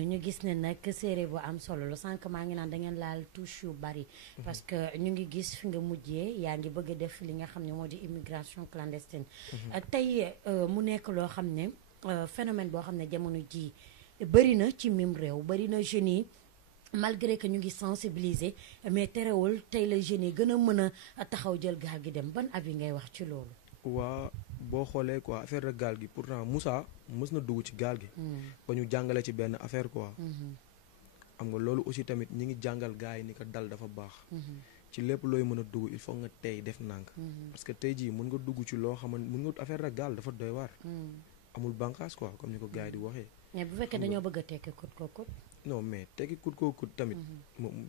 ñu gis ne nag série bu am solo la sànq maa ngi naan da ngeen laal touche yu bari parce que ñu ngi gis fi nga mujjee yaa ngi bëgg a def li nga xam ne moo di immigration clandestine tey mu nekk loo xam ne phénomène boo xam ne jamono ji bëri na ci mim réew bëri na jeunes yi malgré que ñu ngi sensibiliser mais terewul tey la jeunes yi gën a mën a taxaw jël gaal gi dem ban avis ngay wax ci loolu. waa boo xoolee quoi affaire de gaal gi pourtant Moussa mës na dugg ci gaal gi. ba ñu jàngale ci benn affaire quoi. xam nga loolu aussi tamit ñi ngi jàngal gars yi ni ko dal dafa baax. ci lépp looy mën a dugg il faut nga tey def nànk. parce que tey jii mën nga dugg ci loo xamante mën nga affaire de gaal dafa doy waar. amul bànqaas quoi comme ni ko gars yi di waxee. mais bu fekkee dañoo bëgg a tekki kut ko kut. non mais tekki kut koo kut tamit.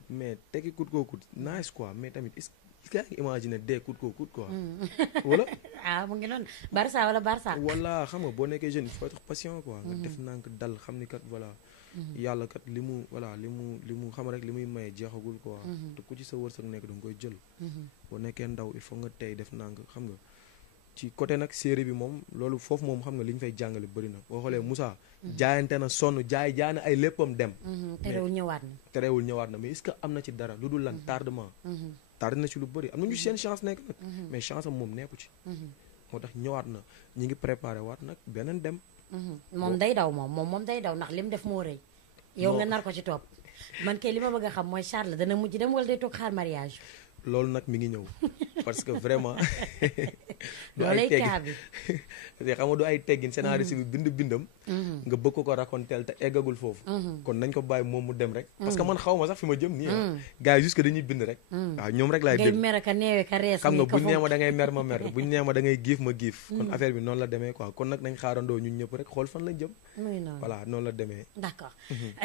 mais tekki kut koo kut nice quoi mais tamit est-ce que yaa ngi imaginer dee kut koo kut quoi. wala. ah mu ngi noonu Barça wala Barça. wala xam nga boo nekkee jeune il faut être patient quoi. nga def nànk dal xam ni kat voilà. yàlla kat li mu voilà li mu xam rek li muy maye jeexagul quoi. te ku ci sa wërsëg nekk da nga koy jël. boo nekkee ndaw il faut nga tey def nànk xam nga. ci côté nag série bi moom loolu foofu moom xam nga li ñu fay jàngale bëri na boo xoolee Moussa. jaayante na sonn jaay na ay léppam dem. terewul ñëwaat na. terewul ñëwaat na mais est-ce que am na ci dara lu dul lan tardement. tardé na ci lu bëri am na ñu seen chance nekk nag. mais chance am moom nekku ci. moo tax ñëwaat na ñi ngi préparé waat nag beneen dem. moom day daw moom day daw ndax li mu def moo rëy. yow nga nar ko ci topp man kay li ma bëgg a xam mooy Charles dana mujj dem wala day toog xaar mariage. loolu nag mi ngi ñëw parce que vraiment. du ay teggin xam nga du ay teggin scénariste bi bindam. nga bëgg ko raconter te eggagul foofu. kon nañ ko bàyyi moom mu dem rek. parce que man xaw ma sax fi ma jëm nii gars yi juste dañuy bind rek. waaw ñoom rek laay bind. ngay mer ka neewe ka rees. xam nga buñ nee ma da ngay mer ma mer buñ nee ma da ngay giif ma giif. kon affaire bi noonu la demee quoi kon nag nañ xaarandoo ñun ñëpp rek xool fan lañ jëm. muy noonu voilà noonu la demee. d'accord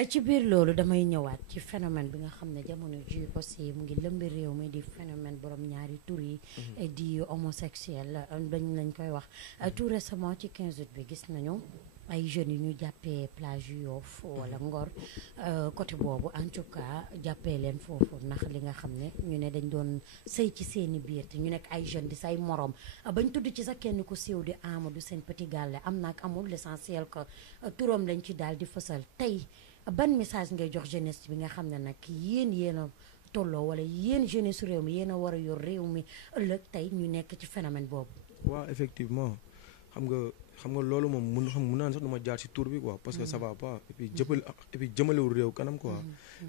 ci biir loolu damay ñëwaat ci phénomène bi nga xam ne jamono ji aussi mu ngi lëmbi réew mi di phénomène borom ñaari tur yi di homosexuel dañ lañ koy wax tout récemment ci 15 août bi gis nañu ay jeunes yu ñu jàppee plage yu Yoff wala Ngor côté boobu en tout cas jàppee leen foofu ndax li nga xam ne ñu ne dañ doon sëy ci seeni biir te ñu nekk ay jeunes di say morom bañ tudd ci sax kenn ku siiw di Amadou Sène Petit Gallé am nag amul l'essentiel que turam lañ ci daal di fësal tey ban message ngay jox jeunesse bi nga xam ne nag yéen a tolloo wala yéen jeunesse réew mi yéen a war a yor réew mi ëllëg tey ñu nekk ci phénomène boobu. waaw effectivement xam nga loolu moom mun naan sax du ma jaar ci tour bi quoi parce que ça va pas et puis jëmalewul réew kanam quoi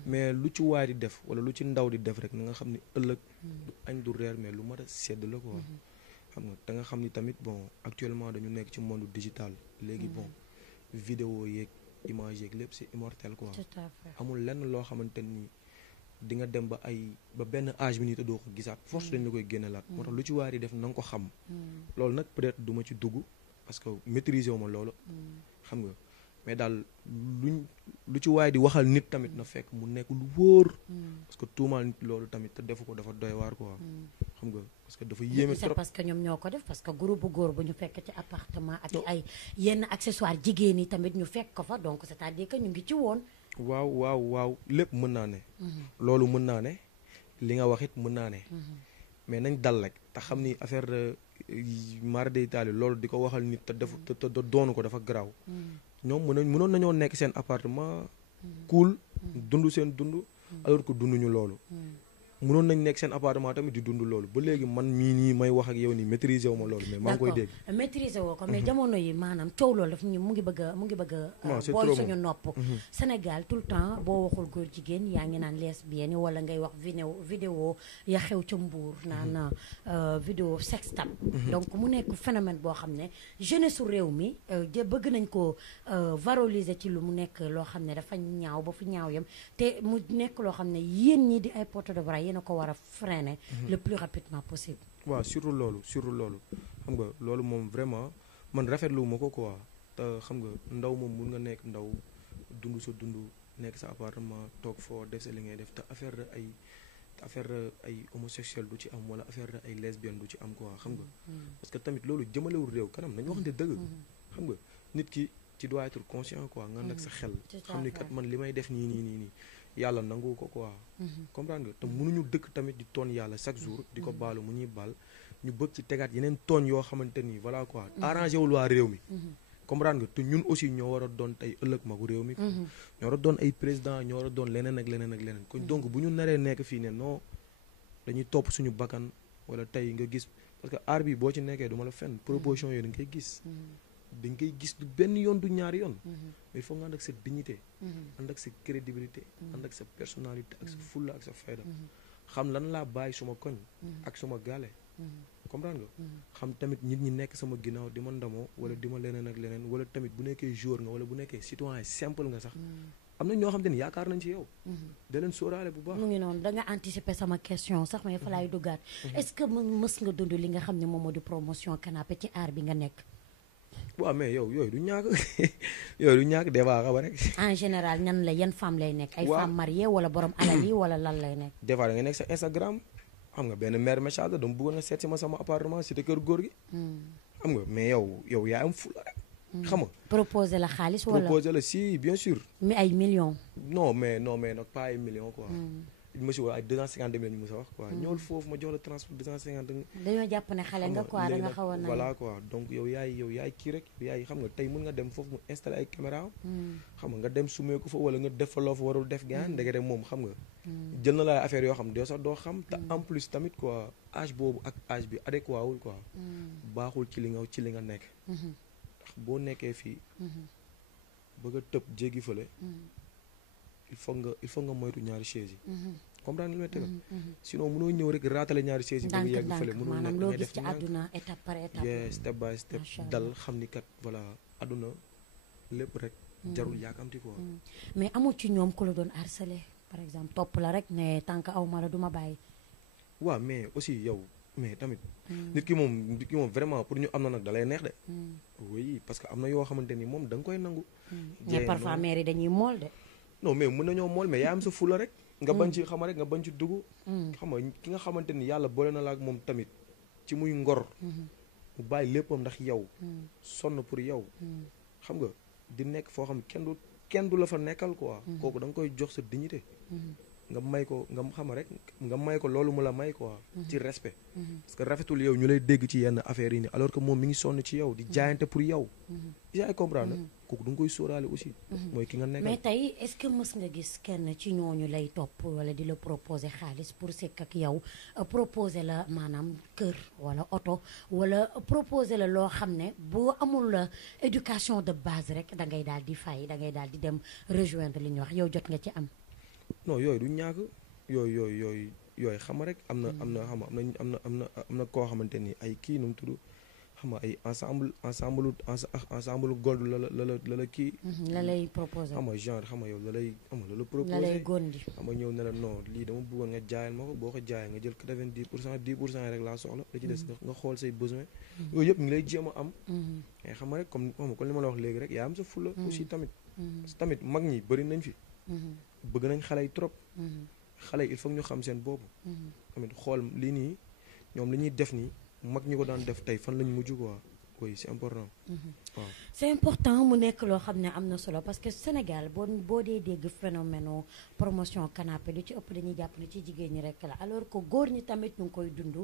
mais lu ci waay di def wala lu ci ndaw di def rek na nga xam ni ëllëg du añ du reer mais lu mat a sedd la quoi xam nga da nga xam ni tamit bon actuellement dañu nekk ci monde digital léegi bon vidéo yeeg image yeeg lépp c'est immortel quoi amul lenn loo xamante ni di nga dem ba benn âge bi nii te doo ko gisaat force dañ la koy génne laat moo tax lu ci waay di def na nga ko xam loolu nag peut-être du ma ci dugg parce que maîtriser wu ma loolu xam nga mais daal lu ci waay di waxal nit tamit na fekk mu nekk lu wóor parce que tuumaal nit loolu tamit te defu ko dafa doy waar quoi xam nga parce que dafa yéeme trop c'est parce que ñoom ñoo ko def parce que groupe góor bu ñu fekk ci appartement ak ay yenn accessoires jigéen yi tamit ñu fekk ko fa donc c'est-à-dire que ñu ngi ci woon waaw lépp mën naa ne loolu mën naa ne li nga wax it mën naa ne mais nañ dal rek te xam ni affaire mara de Italie loolu di ko waxal nit te def te doonu ko dafa garaaw ñoom mënoon nañoo nekk seen appartement cool dund seen dund alors que dunduñu loolu mënoon nañ nekk seen appartement tamit di dund loolu ba léegi man mii nii may wax ak yow nii maîtriser wu ma loolu mais maa ngi koy dégg maîtriser woo ko mais jamono yi maanaam coow loolu daf mu ngi bëgg a booy suñu nopp Sénégal tout le temps boo waxul góor jigéen yaa ngi naan lesbienne wala ngay wax vidéo ya xew ca Mbuur naan vidéo sextape donc mu nekk phénomène boo xam ne jeunesse su réew mi bëgg nañ ko valoriser ci lu mu nekk loo xam ne dafa ñaaw ba fu ñaaw yam te mu nekk loo xam ne yéen ñi di ay porte de bras yéen a ko war a freiner le plus rapidement possible. waaw surtout loolu xam nga loolu moom vraiment man rafetlu ma ko quoi te xam nga ndaw moom mun nga nekk ndaw dund sa dund nekk sa appartement toog foo def sa li ngay def te affaire ay homosexuel du ci am wala affaire ay lesbienne du ci am quoi xam nga. parce que tamit loolu jëmalewul réew kanam nañu waxante dëgg. xam nga nit ki ci doit être conscient quoi nga nag sa xel. xam ni kat man li may def nii. yàlla nangu ko quoi comprendre nga te mënuñu dëkk tamit di tooñ yàlla chaque jour di ko baalu mu ñuy baal ñu bëgg ci tegaat yeneen tooñ yoo xamante ni voilà quoi arrangé wul waa réew mi comprendre nga te ñun aussi ñoo war a doon tey ëllëg magu réew mi. ñoo war a doon ay président ñoo war a doon leneen ak leneen ak leneen kon donc bu ñu naree nekk fii ne non dañuy topp suñu bakkan wala tey nga gis parce que aar bi boo ci nekkee du ma la fenn proposition yooyu da nga koy gis. dañ koy gis du benn yoon du ñaari yoon. mais il faut nga ànd ak sa dignité. ànd ak sa crédibilité. ànd ak sa personnalité ak sa fulla ak sa fayda. xam lan laa bàyyi suma koñ. ak suma gaale. comprendre nga. xam tamit nit ñi nekk sama ginnaaw di ma ndamoo wala di ma leneen ak leneen wala tamit bu nekkee joueur nga wala bu nekkee citoyen simple nga sax. am na ñoo xam te ni yaakaar nañ ci yow. da leen sóoraale bu baax. mu ngi noonu da nga anticiper sama question sax mais fa laay duggaat. est-ce que mës nga dund li nga xam ne moom moo di promotion canapé ci aar bi nga nekk. waaw mais yow yooyu du ñàkk yooyu du ñàkk débat xaba rek. en général ñan la yan femme lay nekk. ay femme mariée wala borom alal yi wala lan lay nekk. des fois da nga nekk sa Instagram xam nga benn mère message la dama bëggoon nga seet si ma sama appartement cité kër góor gi. xam nga mais yow yaa am fula rek. xam nga proposé la xaalis wala proposé la si bien sûr. mais ay millions. non mais nag pas ay millions quoi. ma si wala ay 250 000 ñu mës a wax quoi ñëwal foofu ma jox la transport 250. dañoo jàpp ne xale nga quoi da nga xaw a naan voilà quoi donc yow yaay kii rek yaay xam nga tey mën nga dem foofu mu installé ay caméra xam nga dem sumee ko fa wala nga def fa loo fa warul def gaan ndekete moom xam nga jël na la affaire yoo xam doo sax doo xam te en plus tamit quoi âge boobu ak âge bi adéquat wul quoi baaxul ci li nga nekk ndax boo nekkee fii bëgg a tëb jéggi fële il faut nga moytu ñaari chaise yi comprendre li may tëgal sinon mënoo ñëw rek raatale ñaari chaise yi bëgg yegg fële mënoo maanaam nekk loo ngay gis def ci àdduna étape par étape yeah step by step dal xam ni kat voilà àdduna lépp rek jarul yaakamti quoi mais amul ci ñoom ku la doon harceler par exemple topp la rek ne tant que aw ma la du ma bàyyi waaw mais aussi yow mais tamit nit ki moom vraiment pour ñu am na nag da lay neex de oui parce que am na yoo xamante ni moom da nga koy nangu mais parfois mère yi dañuy mool de non mais mën nañoo mool mais yaa am sa fula rek nga bañ ci xama rek nga bañ ci dugg xam nga ki nga xamante ni yàlla boole na la ak moom tamit ci muy ngor mu bàyyi léppam ndax yow sonn pour yow xam nga di nekk foo xam kenn du la fa nekkal quoi kooku da nga koy jox sa dignité nga may ko nga xama rek nga may ko loolu mu la may quoi ci respect parce que rafetul yow ñu lay dégg ci yenn affaires yi ni alors que moom mi ngi sonn ci yow di jaayante pour yow yaa comprendre kooku du nga koy sóoraale aussi mooy ki nga nekkal mais tey est-ce que mës nga gis kenn ci ñooñu lay topp wala di la proposer xaalis pour sekk ak yow proposer la maanaam kër wala oto wala proposer la loo xam ne boo amul la éducation de base rek da ngay daal di fay da ngay daal di dem rejoindre li ñuy wax yow jot nga ci am non yooyu du ñàkk yooyu xam rek am na koo xamante ni ay kii nu mu tudd xam nga ay ensemble gold la la kii. la lay proposé xam nga genre xam nga yow la la proposé. la lay gondi. xam nga ñëw ne la non lii dama bëggoon nga jaayal ma ko boo ko jaayee nga jël 90% 10% yi rek laa soxla. da ci des nga xool say besoin. yooyu yëpp ngi lay jéem a am. mais xam nga rek comme li ma la wax léegi rek yaa am sa fulla aussi tamit. parce que tamit mag ñi bëri nañ fi. bëgg nañ xale yi trop. xale yi il faut ñu xam seen boobu. tamit xool lii nii ñoom li ñuy def nii mag ñi ko daan def tey fan lañ mujj quoi oui c'est important. waaw c'est important mu nekk loo xam ne am na solo parce que Sénégal boo dee dégg phénomène promotion canapé lu ci ëpp dañuy jàpp ne ci jigéen ñi rek la alors que góor ñi tamit ñu ngi koy dund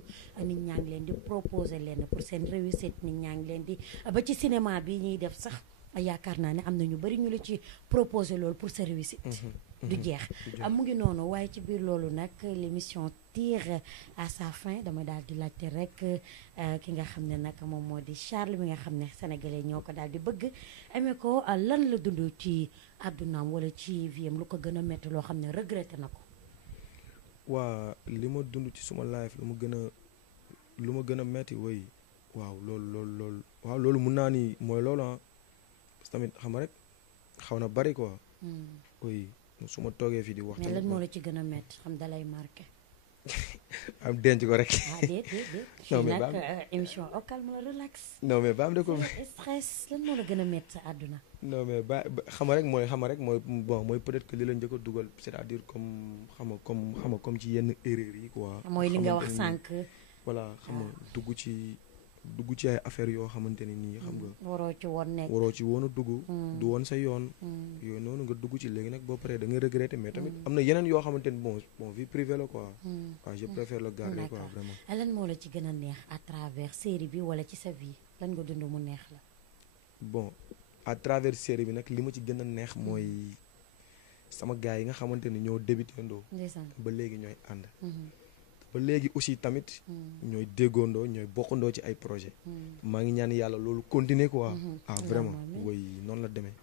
nit ñaa ngi leen di proposer leen pour seen réussite nit ñaa ngi leen di ba ci cinéma bi ñuy def sax. yaakaar naa ne am na ñu bari ñu la ci proposé loolu pour sa réussite du jeex mu ngi noonu waaye ci biir loolu nag l'émission tire à sa fin dama daal di laajte rek ki nga xam ne nag moom moo di Charles mi nga xam ne sénégalais ñoo ko daal di bëgg amee ko lan la dund ci àddunaam wala ci viam lu ko gën a métti loo xam ne regretté na ko waa li ma dund ci suma life lu ma gën a métti way waaw loolu mun naa ni mooy loolu tamit xam nga rek xaw na bari quoi. oui su ma toogee fii di wax. mais lan moo la ci gën a métti xam dalay marqué. am denc ko rek. déet. non mais nag émission au calme la relax. non mais ba am de ko. stress lan moo la gën a métti sa àdduna. non mais xam nga rek mooy bon mooy peut-être que li la njëkk a dugal c'est-à-dire comme ci yenn erreur yi quoi. mooy li nga wax sànq. voilà xam nga dugg ci ay affaires yoo xamante ni nii xam nga. waroo ci woon a dugg. du woon sa yoon. yooyu noonu nga dugg ci léegi nag boo paree da nga regretter mais tamit am na yeneen yoo xamante ni bon vie privée la quoi. waaw je préfère le garder quoi vraiment. lan moo la ci gën a neex à travers série bi wala ci sa vie lan nga dund mu neex la. bon à travers série bi nag li ma ci gën a neex mooy sama gars yi nga xamante ni ñoo débuté ndoo ndeysaan. ba léegi ñooy ànd ba léegi aussi tamit ñooy déggoondoo ñooy bokkandoo ci ay projet maa ngi ñaan yàlla loolu continuer quoi ah vraiment woy noonu la demee